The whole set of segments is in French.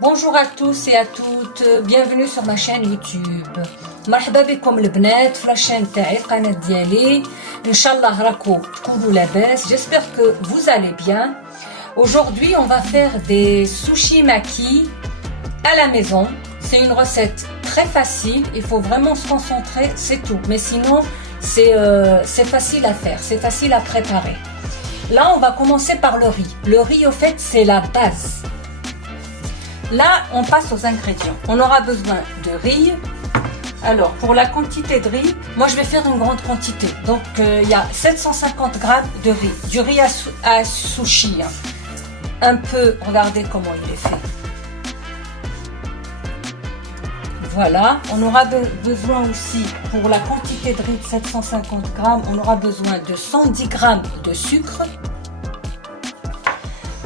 Bonjour à tous et à toutes, bienvenue sur ma chaîne YouTube. مرحبا بكم البنات في la chaîne تاعي القناة ديالي. ان شاء الله راكم تكونوا لاباس. J'espère que vous allez bien. Aujourd'hui, on va faire des sushis maki à la maison. C'est une recette très facile, il faut vraiment se concentrer, c'est tout. Mais sinon, c'est facile à faire, c'est facile à préparer. Là, on va commencer par le riz. Le riz, au fait, c'est la base. Là, on passe aux ingrédients. On aura besoin de riz. Alors, pour la quantité de riz, moi je vais faire une grande quantité. Donc, il y a 750 grammes de riz. Du riz à sushi. Hein. Un peu, regardez comment il est fait. Voilà. On aura besoin aussi, pour la quantité de riz de 750 grammes, on aura besoin de 110 grammes de sucre.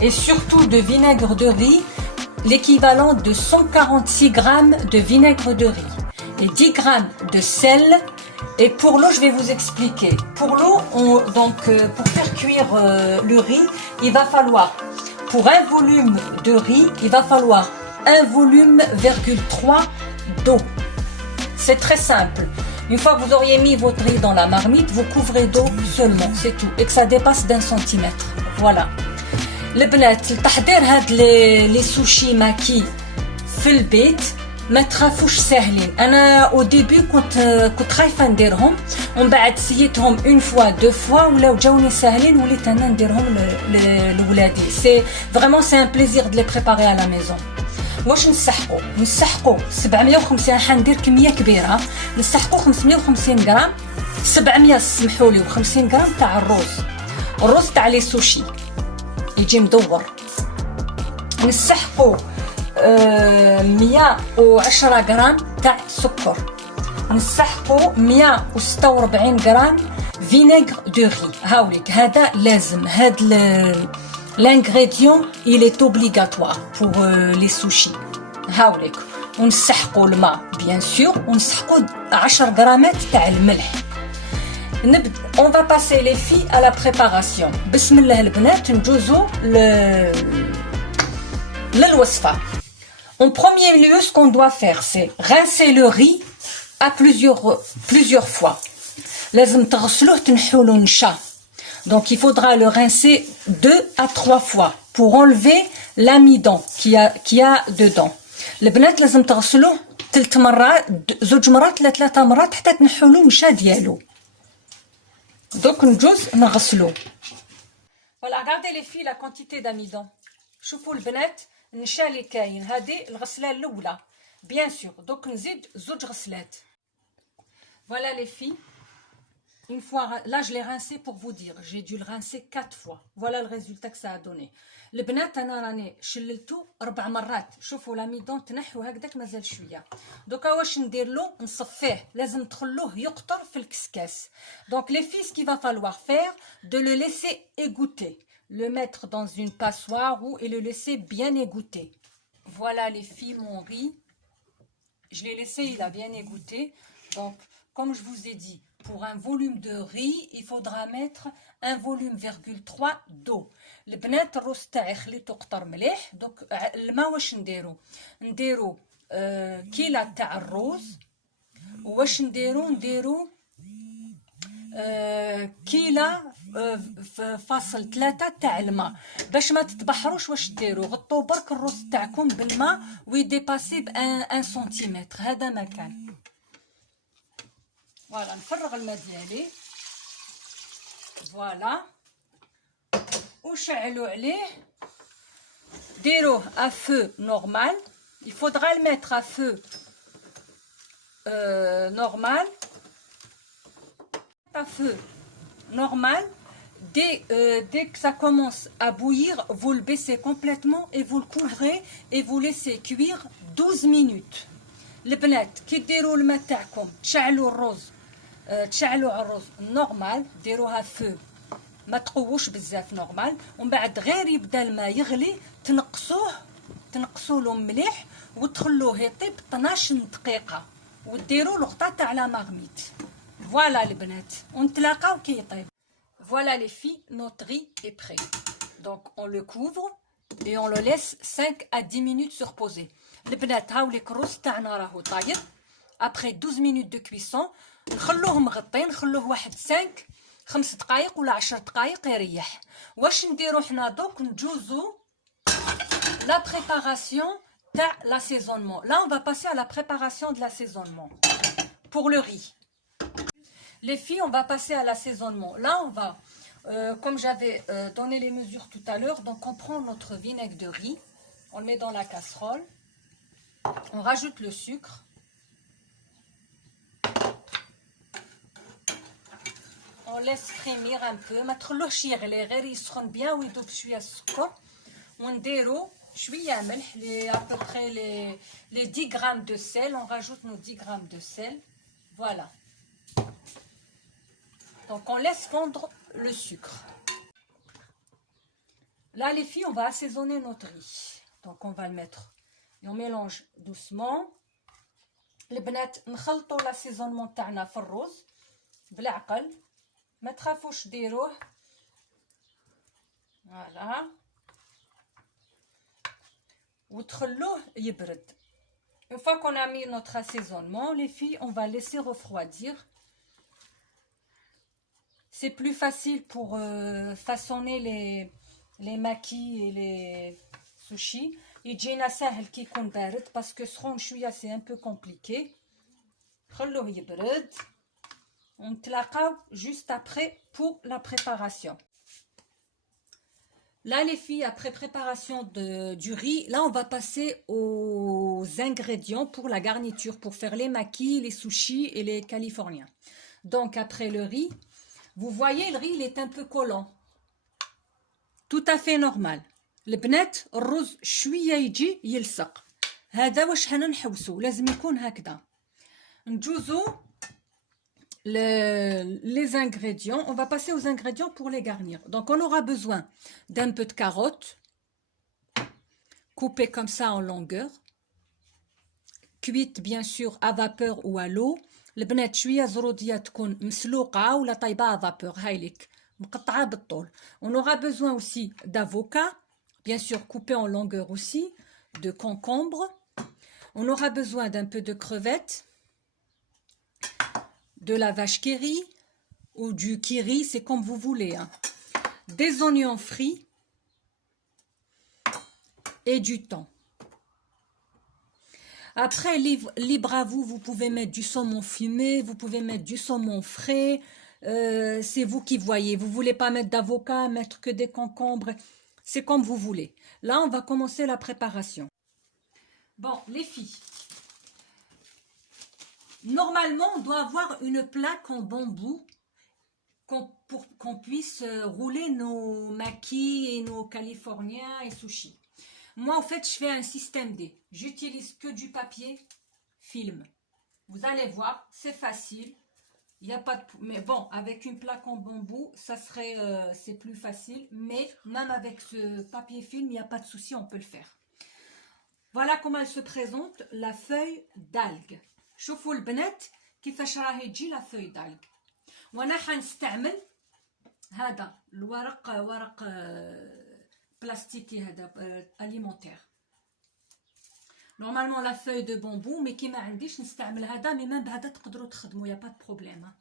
Et surtout de vinaigre de riz. L'équivalent de 146 grammes de vinaigre de riz et 10 grammes de sel. Et pour l'eau, je vais vous expliquer. Pour l'eau, pour faire cuire le riz, il va falloir, pour un volume de riz, il va falloir 1,3 volume d'eau. C'est très simple. Une fois que vous auriez mis votre riz dans la marmite, vous couvrez d'eau seulement, c'est tout. Et que ça dépasse d'1 centimètre. Voilà. البنات لتحضير هاد لي سوشي ماكي في البيت ما تخافوش ساهلين. انا او ديبي كنت خايفه نديرهم ومن بعد سيتهم اون فوا دو فوا ولاو جاوني ساهلين وليت انا نديرهم لولادي. سي فريمون سي ان بليزير دو لي بريباري على لا ميزون. واش نسحقوا 750. حندير كميه كبيره. نسحقوا 550 غرام 700 سمحوا لي و50 غرام تاع الرز تاع لي سوشي يجي مدور. نسحقوا 110 غرام تاع سكر. نسحقوا 146 غرام فينيغر دو ري. هاوليك هذا لازم. هاد l'ingrédient il est obligatoire pour les sushis. هاوليك. ونسحقوا الماء بيان سور. ونسحقوا 10 غرامات تاع الملح. On va passer les filles à la préparation. Bismillah البنات نجوزو للوصفة. En premier lieu, ce qu'on doit faire, c'est rincer le riz à plusieurs fois. لازم تغسلوه تنحولو نشا. Donc il faudra le rincer 2 à 3 fois pour enlever l'amidon qui a dedans. البنات لازم تغسلوه 3 مرات 2 مرات ل 3 مرات حتى تنحولو نشا ديالو. Donc نجوز نغسلو. Voilà, regardez les filles la quantité d'amidon. شوفوا البنات النشا اللي كاين. هذه الغسله الاولى bien sûr. Donc نزيد 2 غسلات. Voilà les filles. Une fois là je l'ai rincé pour vous dire. J'ai dû le rincer 4 fois. Voilà le résultat que ça a donné. البنات انا راني شللته 4 مرات. شوفوا لاميدون تنحو هكذاك مازال شويه. دوكا واش ندير له؟ نصفيه. لازم تخلوه يقطر في الكسكاس. Donc les filles, ce qu'il va falloir faire, de le laisser égoutter, le mettre dans une passoire et le laisser bien égoutter. Voilà les filles, mon riz. Je l'ai laissé, il a bien égoutté. Donc comme je vous ai dit, pour un volume de riz, il faudra mettre 1,3 volume d'eau. البنات الروز تاعي خليته قطر مليح. دوك الماء واش نديرو كيلة تاع الروز. واش نديرو كيلة فاصل 3 تاع الماء باش ما تتبحروش. واش ديروا؟ غطوا برك الروز تاعكم بالماء ويديباسي ب 1 سنتيمتر. هذا ما كان. فوالا نفرغ الماء ديالي. فوالا وشعلوا عليه. ديروه à feu normal. Il faudra le mettre à feu normal. À feu normal. Dès que ça commence à bouillir, vous le baissez complètement et vous le couvrez et vous laissez cuire 12 minutes. البنات كي ديروا الماء تاعكم تشعلوا الرز تشعلوا على الرز نورمال. ديروها فو ما تقووش بزاف نورمال. ومن بعد غير يبدا الماء يغلي تنقصوا له مليح وتخلوه يطيب 12 دقيقه وديروا له غطا تاع لا مارميت. فوالا البنات ونتلاقاو كي يطيب. Voilà les filles, notre riz est prêt. Donc on le couvre et on le laisse 5 à 10 minutes se reposer. البنات هاو ليك الرز تاعنا راهو طايب. Après 12 minutes de cuisson, نخلوه مغطي، نخلوه واحد 5 دقائق ولا 10 دقائق يريح. واش نديرو حنا دوك؟ نجوزو la préparation de l'assaisonnement. Là, on va passer à la préparation de l'assaisonnement. Pour le riz. Les filles, on va passer à l'assaisonnement. Là, on va, comme j'avais donné les mesures tout à l'heure, donc on prend notre vinaigre de riz, on le met dans la casserole, on rajoute le sucre. On laisse frémir un peu. ما تخلوهش يغلي، غير يسخن bien ويذوب شويه السكر. ونديرو شويه ملح، à peu près les 10 grammes de sel. On rajoute nos 10 grammes de sel. Voilà. Donc on laisse fondre le sucre. Là les filles, on va assaisonner notre riz. Donc on va le mettre et on mélange doucement. البنات نخلطوا l'assaisonnement تاعنا في الرز بالعقل، ما تخافوش ديروه. فوالا وتخلوه يبرد. Une fois qu'on a mis notre assaisonnement, les filles, on va laisser refroidir. C'est plus facile pour façonner les maquis et les sushis. يجينا سهل كي يكون بارد، باسكو سخون شويه سي ان بو كومبليكي. خلوه يبرد ونتلاقاو juste après pour la préparation. Là les filles, après préparation du riz, là on va passer aux ingrédients pour la garniture, pour faire les maquis, les sushis et les californiens. Donc après le riz, vous voyez le riz il est un peu collant, tout à fait normal. البنات الرز شويه يجي يلصق، هذا واش حنا نحوسو، لازم يكون هكذا. نجوزو les ingrédients. On va passer aux ingrédients pour les garnir. Donc on aura besoin d'un peu de carottes coupées comme ça en longueur, cuites bien sûr à vapeur ou à l'eau. البنات شويه زروديه تكون مسلوقه ولا طايبه à vapeur، هاي لك مقطعه بالطول. On aura besoin aussi d'avocat, bien sûr coupé en longueur aussi, de concombre. On aura besoin d'un peu de crevettes, de la vache qui rit ou du kiri, c'est comme vous voulez, hein. Des oignons frits et du thon. Après, libre à vous, vous pouvez mettre du saumon fumé, vous pouvez mettre du saumon frais, c'est vous qui voyez. Vous voulez pas mettre d'avocat, mettre que des concombres, c'est comme vous voulez. Là, on va commencer la préparation. Bon, les filles, normalement, on doit avoir une plaque en bambou pour qu'on puisse rouler nos maquis et nos californiens et sushis. Moi, en fait, je fais un système D. J'utilise que du papier film. Vous allez voir, c'est facile. Il n'y a pas de... Mais bon, avec une plaque en bambou, ça serait... c'est plus facile. Mais même avec ce papier film, il n'y a pas de souci, on peut le faire. Voilà comment elle se présente, la feuille d'algue. شوفوا البنات كيفاش راهي تجي لا فوي دالغ. وانا حنستعمل هذا الورق، ورق بلاستيكي هذا اليمونتير. نورمالمون لا فوي دو بامبو، مي كي ما عنديش نستعمل هذا، مي ميم بهذا تقدروا تخدموا، يا با دو بروبليم.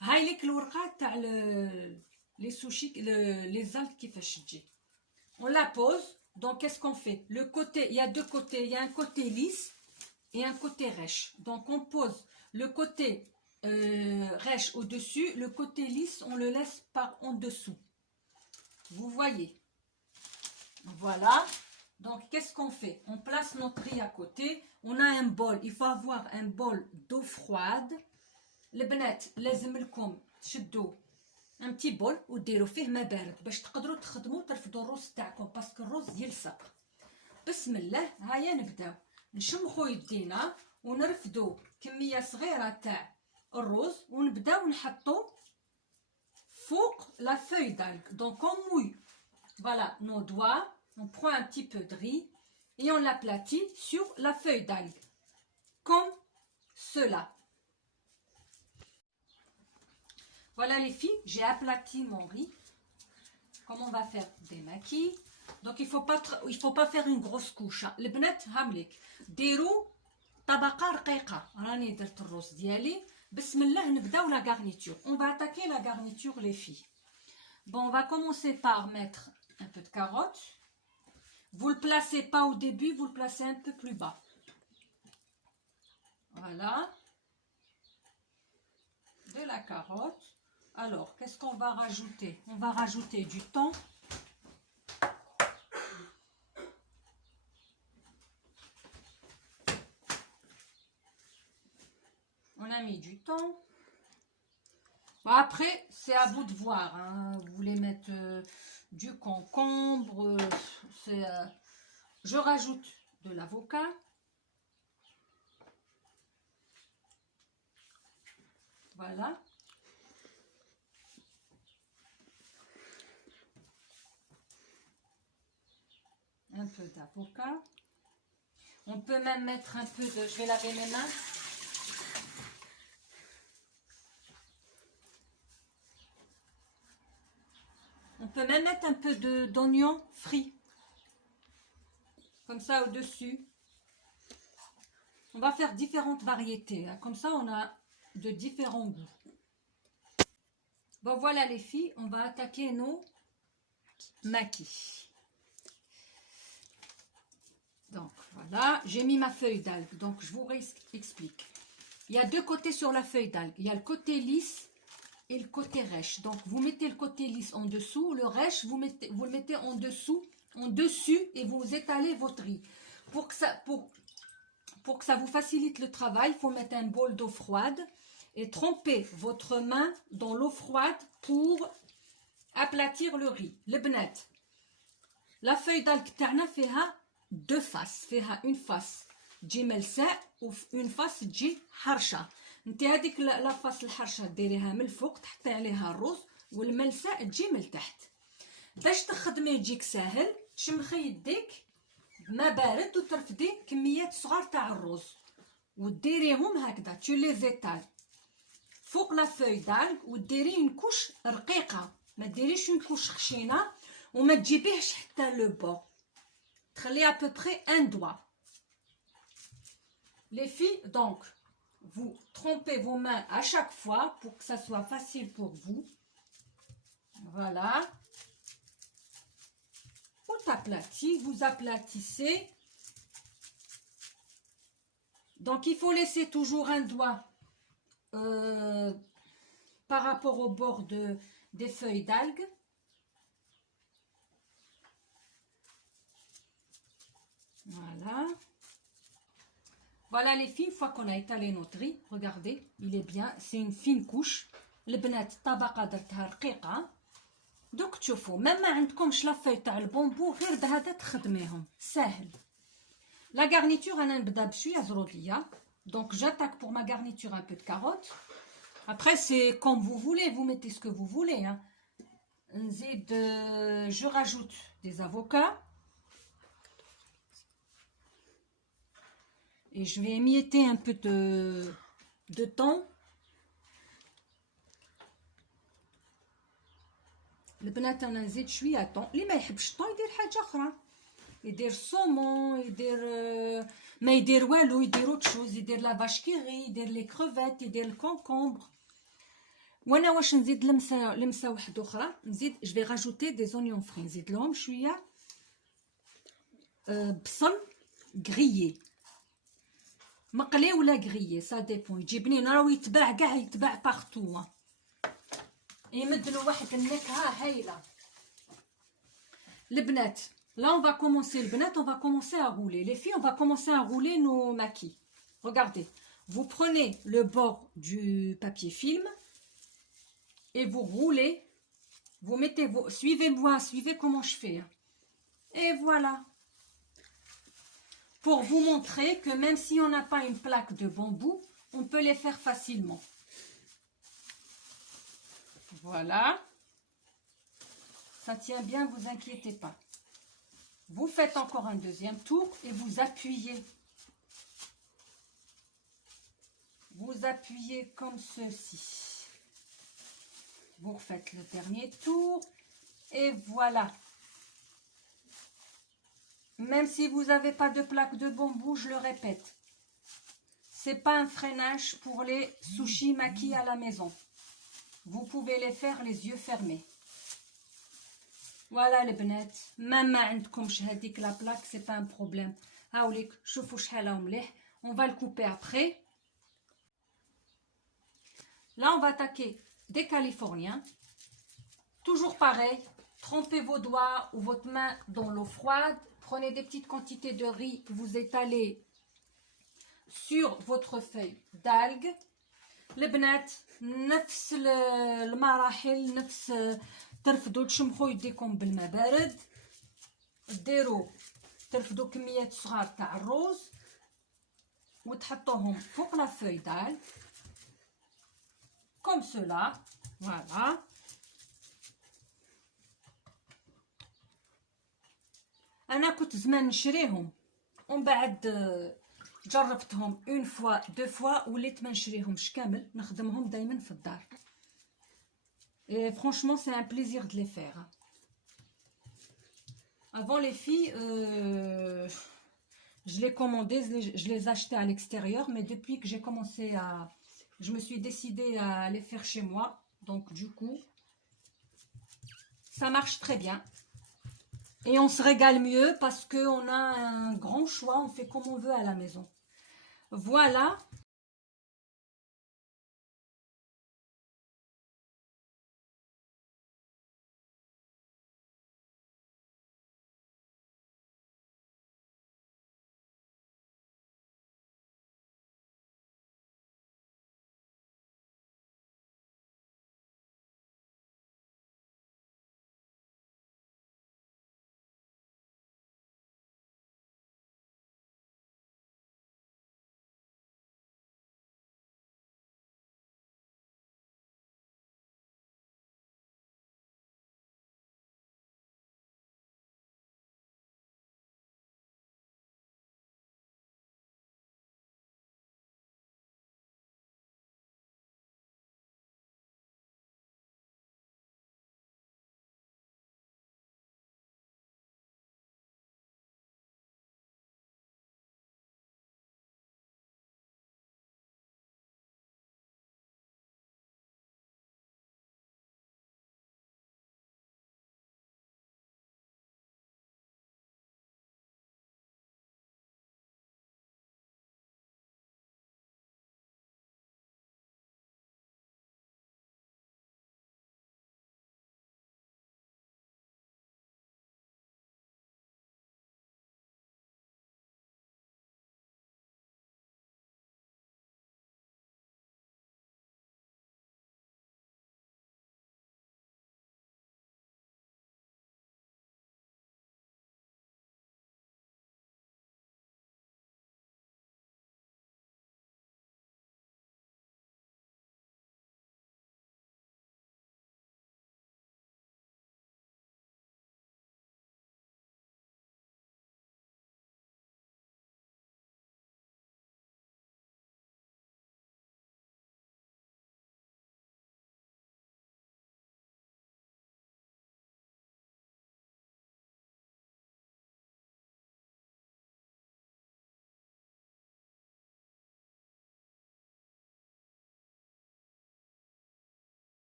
هاي ليك الورقه تاع لي سوشي لي زالغ كيفاش تجي. On la pose. Donc qu'est-ce qu'on fait? Le côté, il y a deux côtés, il y a un côté lisse et un côté rêche. Donc on pose le côté rêche au-dessus, le côté lisse on le laisse par en dessous. Vous voyez. Voilà. Donc qu'est-ce qu'on fait? On place notre riz à côté. On a un bol. Il faut avoir un bol d'eau froide. البنات لازم لكم تشدوا un petit bol وديروا فيه ما بارد باش تقدروا تخدموا ترفدوا الرز تاعكم، باسكو الرز يلصق. بسم الله، هيا نبداو نشمخوا يدينا ونرفدوا كميه صغيره تاع الرز ونبداو نحطوا فوق لا فeuille d'algue. Donc on mouille, voilà, nos doigts, on prend un petit peu de riz et on l'aplatit sur la feuille d'algue comme cela. Voilà les filles, j'ai aplati mon riz. Comme on va faire des maquis, Donc il faut pas faire une grosse couche. البنات هامليك ديروا طبقة رقيقة. راني درت الروز ديالي. بسم الله نبداو la garniture. On va attaquer la garniture les filles. Bon, on va commencer par mettre un peu de carotte. Vous le placez pas au début, vous le placez un peu plus bas. Voilà. De la carotte. Alors, qu'est-ce qu'on va rajouter? On va rajouter du thon. On a mis du thon. Bon, après, c'est à vous de voir. Hein. Vous voulez mettre du concombre. Je rajoute de l'avocat. Voilà. Un peu d'avocat. On peut même mettre un peu de... Je vais laver mes mains. On peut même mettre un peu d'oignon frit. Comme ça au-dessus. On va faire différentes variétés. Hein. Comme ça, on a de différents goûts. Bon, voilà les filles. On va attaquer nos maquis. Donc, voilà. J'ai mis ma feuille d'algue. Donc, je vous explique. Il y a deux côtés sur la feuille d'algue. Il y a le côté lisse et le côté rêche. Donc, vous mettez le côté lisse en dessous. Le rêche, vous le mettez en dessus et vous étalez votre riz. Pour que ça vous facilite le travail, il faut mettre un bol d'eau froide et tremper votre main dans l'eau froide pour aplatir le riz. Le bnet. La feuille d'algue تاعنا فيها deux faces. فيها une face تجي ملساء و une face تجي حرشة. انت هذيك لا فاس الحرشة ديريها من الفوق تحطي عليها الرز والملساء تجي من تحت. باش تخدمي يجيك ساهل تشمخي يديك بما بارد وترفدي كميات صغار تاع الرز وديريهم هكذا tu les étales فوق لا فوي دالغ وديري اون كوش رقيقه ما ديريش اون كوش خشينه وما تجيبيهش حتى لو بو تخلي à peu près un doigt. Les filles, donc vous trempez vos mains à chaque fois pour que ça soit facile pour vous. Voilà. Vous aplatissez. Donc il faut laisser toujours un doigt par rapport au bord des feuilles d'algues. Voilà. Voilà les filles, une fois qu'on a étalé notre riz, regardez, il est bien, c'est une fine couche. البنات طبقة درتها رقيقة. دوك تشوفوا ما عندكمش لا فاي تاع البونبو غير بهذا تخدميهم ساهل. لا غارنيتور انا نبدا بشويه زروديه. Donc j'attaque pour ma garniture un peu de carotte. Après c'est comme vous voulez, vous mettez ce que vous voulez hein. Je rajoute des avocats. Et je vais émietter un peu de thon. البنات انا نزيد شويه طون. اللي ما يحبش الطون يدير حاجه اخرى يدير صومون يدير ما يدير والو يدير اوت شوز يدير لا فاش كيغي يدير لي كروفيت يدير الكونكومبر. وانا واش نزيد لمسه واحده اخرى نزيد جو في راجوتي دي زونيون فري نزيد لهم شويه بصل غريي مقلي ولا غريي سا ديبون يجي بنين راهو يتباع كاع يتباع بارتو يمد له واحد النكهه هايله. البنات là on va commencer البنات on va commencer à rouler les filles on va commencer à rouler nos maquis. Regardez, vous prenez le bord du papier film et vous roulez, vous mettez suivez-moi, suivez comment je fais et voilà, pour vous montrer que même si on n'a pas une plaque de bambou on peut les faire facilement. Voilà, ça tient bien, vous inquiétez pas. Vous faites encore un deuxième tour et vous appuyez. Vous appuyez comme ceci. Vous refaites le dernier tour et voilà. Même si vous n'avez pas de plaque de bambou, je le répète. C'est pas un freinage pour les sushis maquis à la maison. Vous pouvez les faire les yeux fermés. Voilà les بنات. Même ما عندكمش هذيك la plaque, c'est pas un problème. هاوليك شوفوا شحال مليح. On va le couper après. Là, on va attaquer des californiens. Toujours pareil. Trempez vos doigts ou votre main dans l'eau froide. Prenez des petites quantités de riz que vous étalez sur votre feuille d'algues. البنات نفس المراحل نفس ترفدوا تشمخوا يديكم بالماء بارد ديروا ترفدوا كميات صغار تاع الروز وتحطوهم فوق لا فeuille d'algue comme cela voilà. انا كنت زمان نشريهم ومن بعد جربتهم اون فوا دو فوا وليت ما نشريهمش كامل نخدمهم دائما في الدار. Et franchement, c'est un plaisir de les faire. Avant les filles, je les commandais, je les achetais à l'extérieur, mais depuis que j'ai commencé je me suis décidée à les faire chez moi. Donc du coup, ça marche très bien. Et on se régale mieux parce qu'on a un grand choix, on fait comme on veut à la maison. Voilà.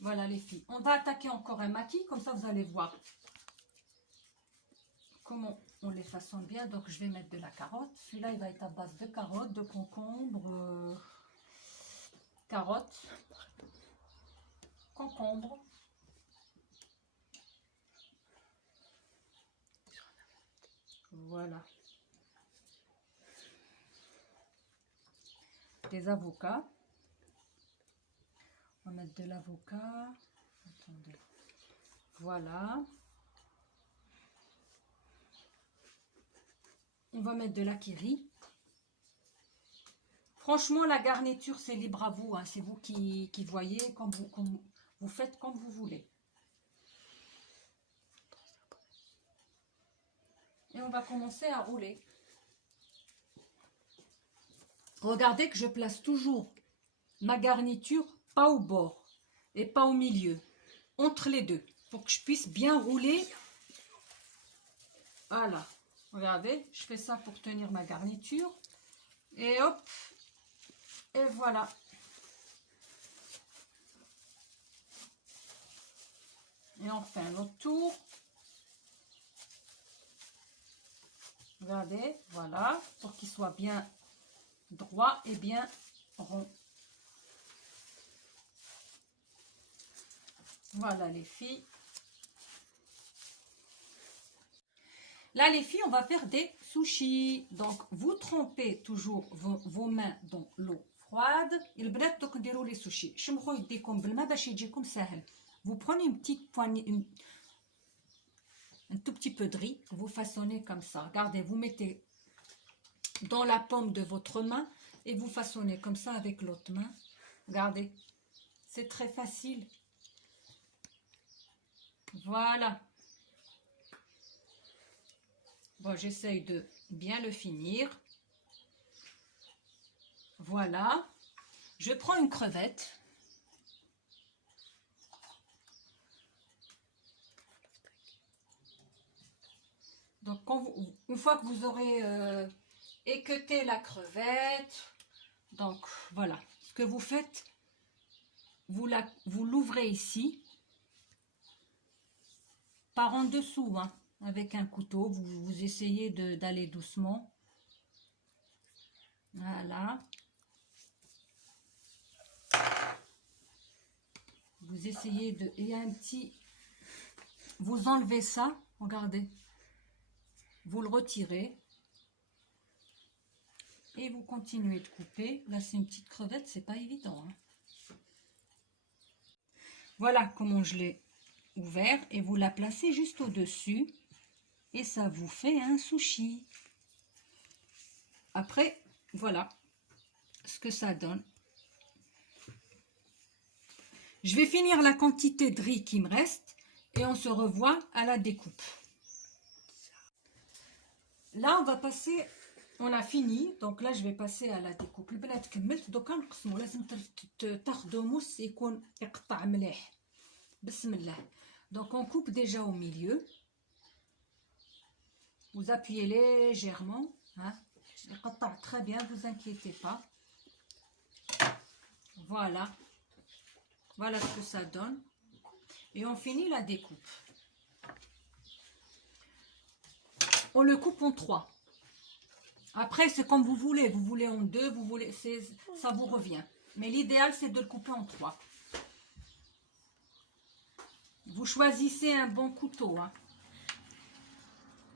Voilà les filles. On va attaquer encore un maquis, comme ça vous allez voir comment on les façonne bien. Donc je vais mettre de la carotte. Celui-là il va être à base de carottes, de concombre, carottes, concombre. Voilà. Des avocats. On va mettre de l'avocat. Attendez. Voilà. On va mettre de la kiri. Franchement, la garniture, c'est libre à vous. Hein. C'est vous qui voyez, comme vous faites comme vous voulez. Et on va commencer à rouler. Regardez que je place toujours ma garniture pas au bord et pas au milieu, entre les deux, pour que je puisse bien rouler. Voilà, regardez, je fais ça pour tenir ma garniture. Et hop, et voilà. Et on fait un autre tour. Regardez, voilà, pour qu'il soit bien droit et bien rond. Voilà les filles. Là les filles, on va faire des sushis. Donc vous trempez toujours vos mains dans l'eau froide. البنات دوك نديروا les sushis. شمخوا يديكم بالماء باش يجيكم ساهل. Vous prenez une petite poignée, un tout petit peu de riz, vous façonnez comme ça. Regardez, vous mettez dans la paume de votre main et vous façonnez comme ça avec l'autre main. Regardez, c'est très facile. Voilà. Bon, j'essaye de bien le finir. Voilà. Je prends une crevette. Donc, une fois que vous aurez équeuté la crevette, donc voilà. Ce que vous faites, vous l'ouvrez ici, par en dessous, hein, avec un couteau. Vous essayez d'aller doucement. Voilà. Vous essayez de... Il y a un petit... Vous enlevez ça, regardez. Vous le retirez. Et vous continuez de couper. Là, c'est une petite crevette, c'est pas évident. Hein. Voilà comment je l'ai ouvert. Et vous la placez juste au-dessus. Et ça vous fait un sushi. Après, voilà ce que ça donne. Je vais finir la quantité de riz qui me reste. Et on se revoit à la découpe. Là, on va passer... On a fini, donc là je vais passer à la découpe. البنات كملت دوكا نقسمو. لازم تاخذوا موس يكون يقطع مليح. بسم الله. Donc on coupe déjà au milieu. Vous appuyez légèrement, hein. يقطع très bien, vous inquiétez pas. Voilà. Voilà ce que ça donne. Et on finit la découpe. On le coupe en 3. Après, c'est comme vous voulez. Vous voulez en 2, vous voulez, ça vous revient. Mais l'idéal, c'est de le couper en 3. Vous choisissez un bon couteau. Hein.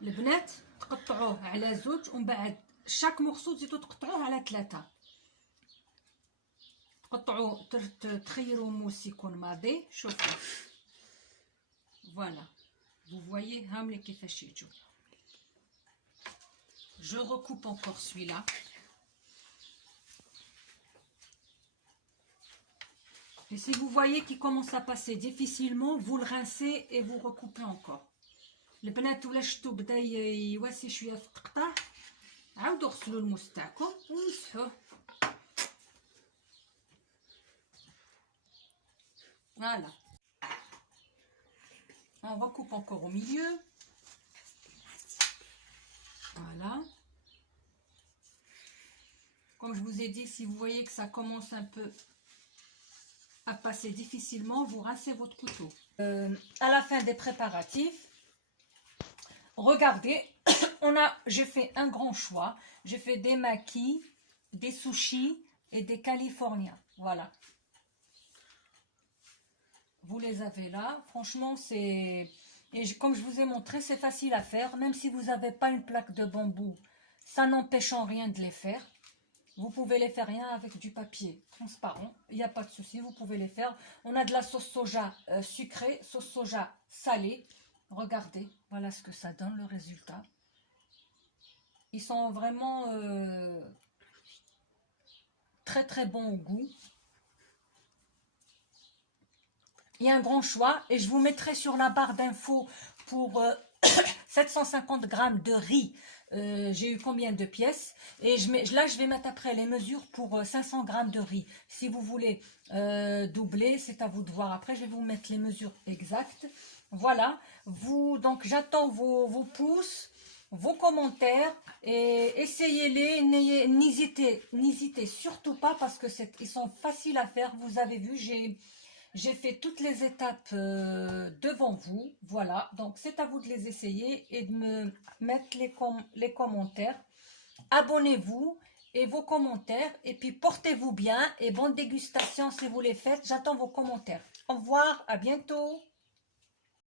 البنات تقطعوه على 2 ومن بعد chaque morceau تزيدوا تقطعوه على 3. تقطعوا تخيروا موس يكون ماضي. شوفوا. Voilà. Vous voyez هاملي كيفاش يجوا. Je recoupe encore celui-là. Et si vous voyez qu'il commence à passer difficilement, vous le rincez et vous recoupez encore. البنات ولا شفتوا بدا يواسي شويه في التقطاع عاودوا غسلوا الموس تاعكم ومسحوه. Voilà. On recoupe encore au milieu. Voilà. Comme je vous ai dit, si vous voyez que ça commence un peu à passer difficilement, vous rincez votre couteau. À la fin des préparatifs, regardez, j'ai fait un grand choix. J'ai fait des maquis, des sushis et des californiens. Voilà. Vous les avez là. Franchement, c'est... Et comme je vous ai montré, c'est facile à faire. Même si vous n'avez pas une plaque de bambou, ça n'empêche en rien de les faire. Vous pouvez les faire rien avec du papier transparent. Il n'y a pas de souci, vous pouvez les faire. On a de la sauce soja sucrée, sauce soja salée. Regardez, voilà ce que ça donne, le résultat. Ils sont vraiment très très bons au goût. Il y a un grand choix et je vous mettrai sur la barre d'infos pour 750 grammes de riz. J'ai eu combien de pièces et là je vais mettre après les mesures pour 500 grammes de riz. Si vous voulez doubler, c'est à vous de voir. Après je vais vous mettre les mesures exactes. Voilà, donc j'attends vos pouces, vos commentaires et essayez-les. N'hésitez surtout pas parce que ils sont faciles à faire. Vous avez vu, j'ai fait toutes les étapes devant vous. Voilà, donc c'est à vous de les essayer et de me mettre les commentaires. Abonnez-vous et vos commentaires. Et puis portez-vous bien et bonne dégustation si vous les faites. J'attends vos commentaires. Au revoir, à bientôt.